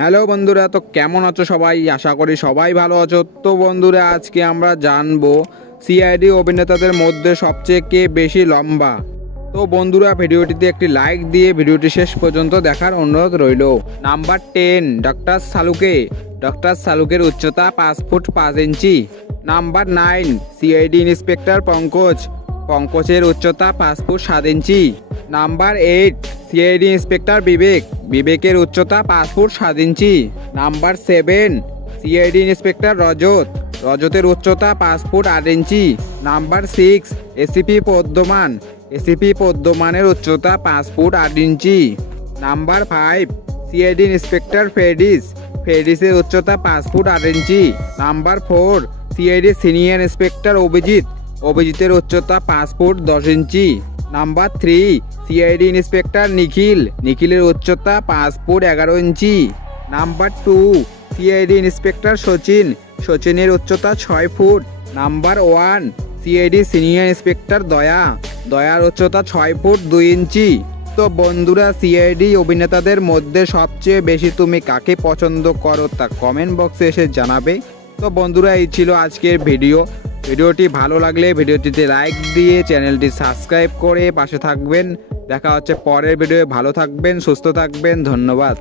Hello বন্ধুরা, তো কেমন আছো সবাই? আশা করি সবাই ভালো আছো। তো বন্ধুরা, আজকে আমরা জানবো সিআইডি অভিনেতাদের মধ্যে সবচেয়ে কে বেশি লম্বা। তো বন্ধুরা, ভিডিওটিতে একটি লাইক দিয়ে ভিডিওটি শেষ পর্যন্ত দেখার অনুরোধ রইল। Number 10, doctor Salunkhe. ডক্টর সালুকের উচ্চতা 5 foot 5 inch. Number 9, CID inspector Pankaj. পঙ্কজের উচ্চতা 5 foot 7 inch. Number 8, CID inspector Vivek. বিবেকের উচ্চতা 5 foot 7 inch. Number 7, CID inspector Rajat. রজতের উচ্চতা 5 ফুট 8 ইঞ্চি। নাম্বার 6, এসিপি পদ্মমান। এসিপি পদ্মমানের উচ্চতা 5 foot 8 inch. Number 5, CID inspector ফেডিস। ফেডিসের উচ্চতা 5 foot 8 inch. Number 4, CID senior inspector Abhijeet. অভিজিতের উচ্চতা 5 foot 10 inch. Number 3, CID inspector Nikhil. নিখিলের উচ্চতা 5 foot 11 inch. Number 2, CID inspector Sachin. সচিনের উচ্চতা 6 foot. Number 1, CID senior inspector Daya. দয়ার উচ্চতা 6 ফুট 2 ইঞ্চি। তো বন্ধুরা, সিআইডি অভিনেতাদের মধ্যে সবচেয়ে বেশি তুমি কাকে পছন্দ করো তা কমেন্ট বক্সে এসে জানাবে। তো বন্ধুরা, এই ছিল আজকের ভিডিওটি ভালো লাগলে ভিডিওটিতে লাইক দিয়ে চ্যানেলটি সাবস্ক্রাইব করে পাশে থাকবেন। দেখা হচ্ছে পরের ভিডিওয়ে। ভালো থাকবেন, সুস্থ থাকবেন, ধন্যবাদ।